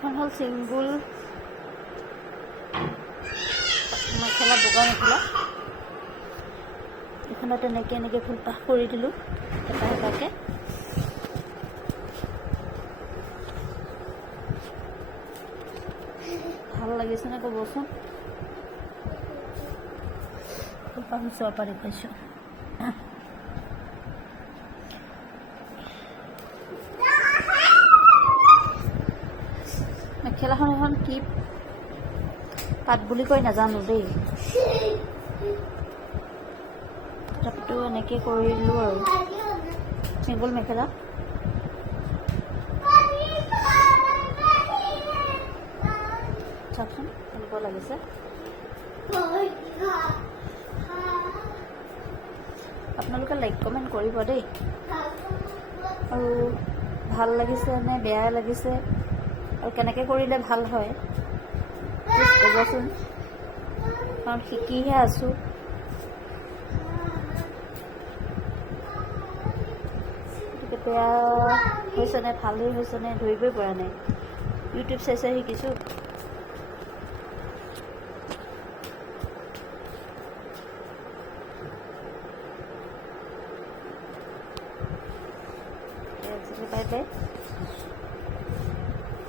এখন হ'ল চিংগুল মেখেলা, বগা মেখেলা। এখনত এনেকৈ ফুলপাহ কৰি দিলোঁ এটা এটাকৈ। ভাল লাগিছেনে ক'বচোন। ফুলপাহ ওচৰৰ পৰা দেখুৱাইছোঁ। মেখেলাখন এখন কি পাত বুলি কয় নাজানো দেই। তথাপিতো এনেকৈ কৰি দিলোঁ আৰু চিংগুল মেখেলা। চাওকচোন কেনেকুৱা লাগিছে। আপোনালোকে লাইক কমেণ্ট কৰিব দেই, আৰু ভাল লাগিছে নে বেয়া লাগিছে আৰু কেনেকৈ কৰিলে ভাল হয় প্লিজ ক'বচোন, কাৰণ শিকিহে আছোঁ। বেয়া হৈছেনে ভালেই হৈছেনে ধৰিবই পৰা নাই। ইউটিউব চাই চাই শিকিছোঁ। Bye bye.